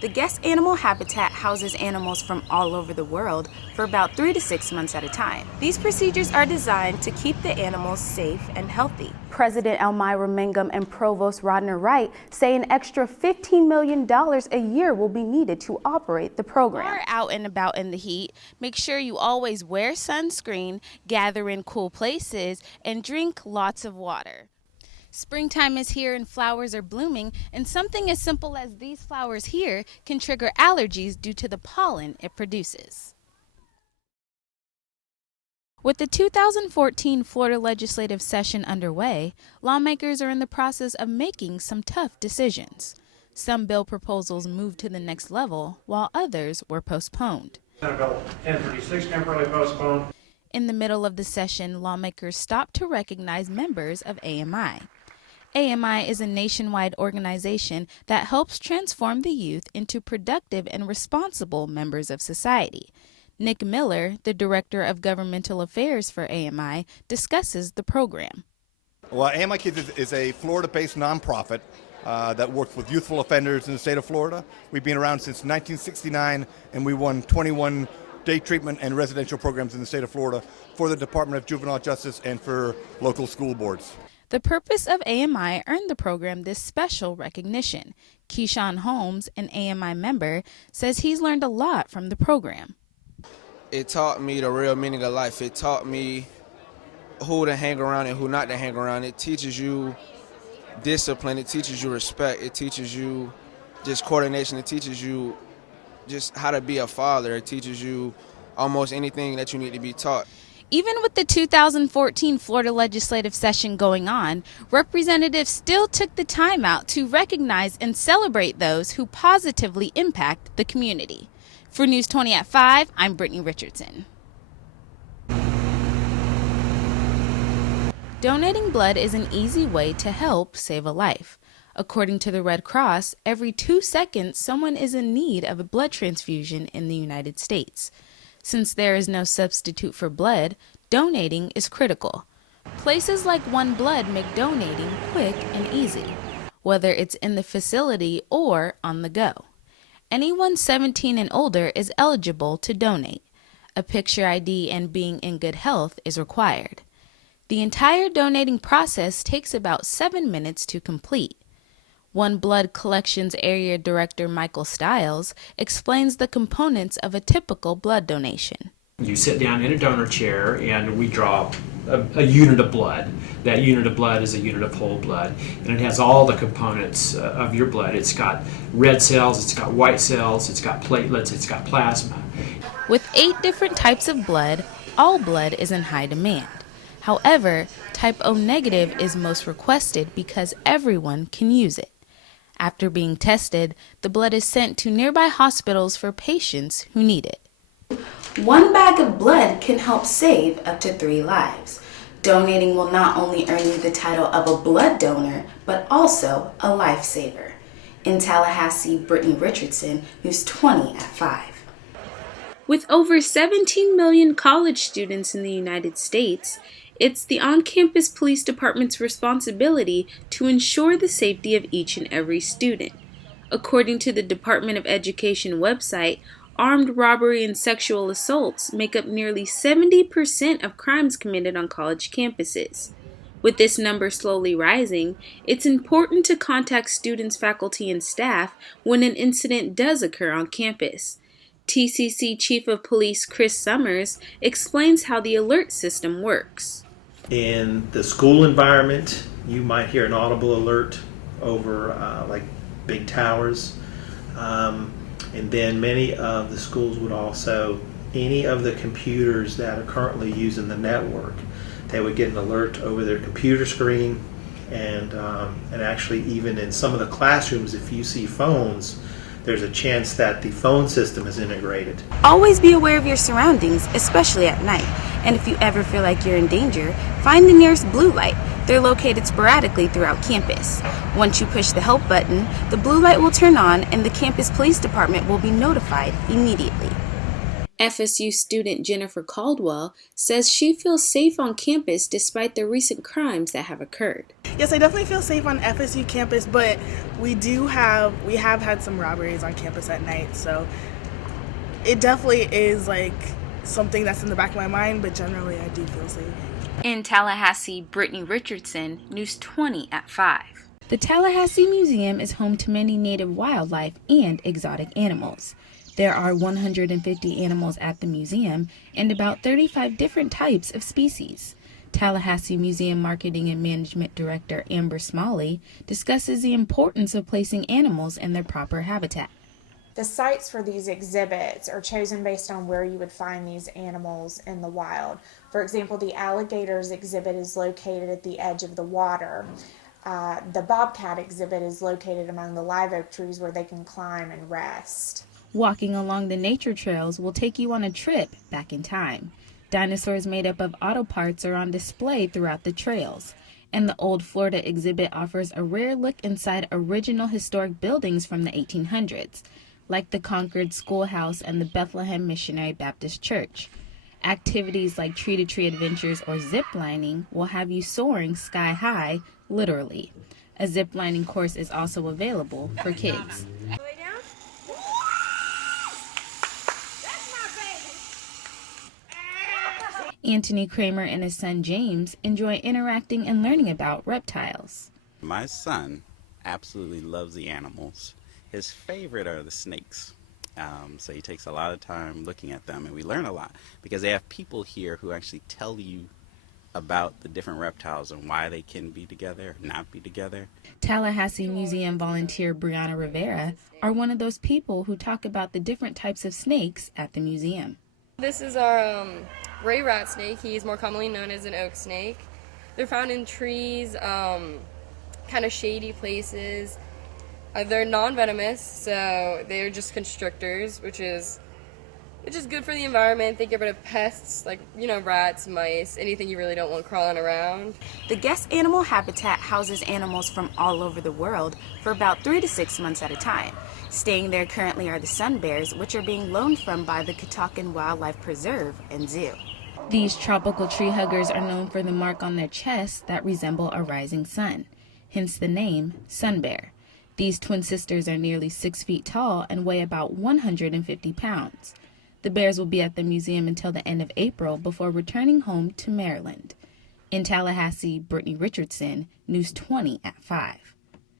The guest animal habitat houses animals from all over the world for about 3 to 6 months at a time. These procedures are designed to keep the animals safe and healthy. President Elmira Mangum and Provost Rodner Wright say an extra $15 million a year will be needed to operate the program. While you're out and about in the heat, make sure you always wear sunscreen, gather in cool places, and drink lots of water. Springtime is here and flowers are blooming, and something as simple as these flowers here can trigger allergies due to the pollen it produces. With the 2014 Florida legislative session underway, lawmakers are in the process of making some tough decisions. Some bill proposals moved to the next level, while others were postponed. Senate Bill 1036 temporarily postponed. In the middle of the session, lawmakers stopped to recognize members of AMI. AMI is a nationwide organization that helps transform the youth into productive and responsible members of society. Nick Miller, the Director of Governmental Affairs for AMI, discusses the program. Well, AMI Kids is a Florida-based nonprofit that works with youthful offenders in the state of Florida. We've been around since 1969, and we won 21 day treatment and residential programs in the state of Florida for the Department of Juvenile Justice and for local school boards. The purpose of AMI earned the program this special recognition. Keyshawn Holmes, an AMI member, says he's learned a lot from the program. It taught me the real meaning of life. It taught me who to hang around and who not to hang around. It teaches you discipline. It teaches you respect. It teaches you just coordination. It teaches you just how to be a father. It teaches you almost anything that you need to be taught. Even with the 2014 Florida legislative session going on, representatives still took the time out to recognize and celebrate those who positively impact the community. For News 20 at 5, I'm Brittany Richardson. Donating blood is an easy way to help save a life. According to the Red Cross, every 2 seconds someone is in need of a blood transfusion in the United States. Since there is no substitute for blood, donating is critical. Places like One Blood make donating quick and easy, whether it's in the facility or on the go. Anyone 17 and older is eligible to donate. A picture ID and being in good health is required. The entire donating process takes about 7 minutes to complete. One Blood Collections Area Director Michael Stiles explains the components of a typical blood donation. You sit down in a donor chair and we draw a unit of blood. That unit of blood is a unit of whole blood, and it has all the components of your blood. It's got red cells, it's got white cells, it's got platelets, it's got plasma. With 8 different types of blood, all blood is in high demand. However, type O negative is most requested because everyone can use it. After being tested, the blood is sent to nearby hospitals for patients who need it. 1 bag of blood can help save up to 3 lives. Donating will not only earn you the title of a blood donor, but also a lifesaver. In Tallahassee, Brittany Richardson, News 20 at 5. With over 17 million college students in the United States, it's the on-campus police department's responsibility to ensure the safety of each and every student. According to the Department of Education website, armed robbery and sexual assaults make up nearly 70% of crimes committed on college campuses. With this number slowly rising, it's important to contact students, faculty, and staff when an incident does occur on campus. TCC Chief of Police Chris Summers explains how the alert system works. In the school environment, you might hear an audible alert over like big towers. And then many of the schools would also, any of the computers that are currently using the network, they would get an alert over their computer screen. And actually even in some of the classrooms, if you see phones, there's a chance that the phone system is integrated. Always be aware of your surroundings, especially at night. And if you ever feel like you're in danger, find the nearest blue light. They're located sporadically throughout campus. Once you push the help button, the blue light will turn on and the campus police department will be notified immediately. FSU student Jennifer Caldwell says she feels safe on campus despite the recent crimes that have occurred. Yes, I definitely feel safe on FSU campus, but we have had some robberies on campus at night, so it definitely is like something that's in the back of my mind, but generally I do feel safe. In Tallahassee, Brittany Richardson, News 20 at 5. The Tallahassee Museum is home to many native wildlife and exotic animals. There are 150 animals at the museum and about 35 different types of species. Tallahassee Museum Marketing and Management Director Amber Smalley discusses the importance of placing animals in their proper habitat. The sites for these exhibits are chosen based on where you would find these animals in the wild. For example, the alligators exhibit is located at the edge of the water. The bobcat exhibit is located among the live oak trees where they can climb and rest. Walking along the nature trails will take you on a trip back in time. Dinosaurs made up of auto parts are on display throughout the trails. And the Old Florida exhibit offers a rare look inside original historic buildings from the 1800s, like the Concord Schoolhouse and the Bethlehem Missionary Baptist Church. Activities like tree-to-tree adventures or zip lining will have you soaring sky high, literally. A zip lining course is also available for kids. Anthony Kramer and his son James enjoy interacting and learning about reptiles. My son absolutely loves the animals. His favorite are the snakes. So he takes a lot of time looking at them, and we learn a lot because they have people here who actually tell you about the different reptiles and why they can be together or not be together. Tallahassee Museum volunteer Brianna Rivera are one of those people who talk about the different types of snakes at the museum. This is our gray rat snake. He's more commonly known as an oak snake. They're found in trees, kind of shady places. They're non-venomous, so they're just constrictors, which is good for the environment. They get rid of pests like, rats, mice, anything you really don't want crawling around. The guest animal habitat houses animals from all over the world for about 3 to 6 months at a time. Staying there currently are the sun bears, which are being loaned from by the Catoctin Wildlife Preserve and Zoo. These tropical tree huggers are known for the mark on their chests that resemble a rising sun, hence the name sun bear. These twin sisters are nearly 6 feet tall and weigh about 150 pounds. The bears will be at the museum until the end of April before returning home to Maryland. In Tallahassee, Brittany Richardson, News 20 at 5.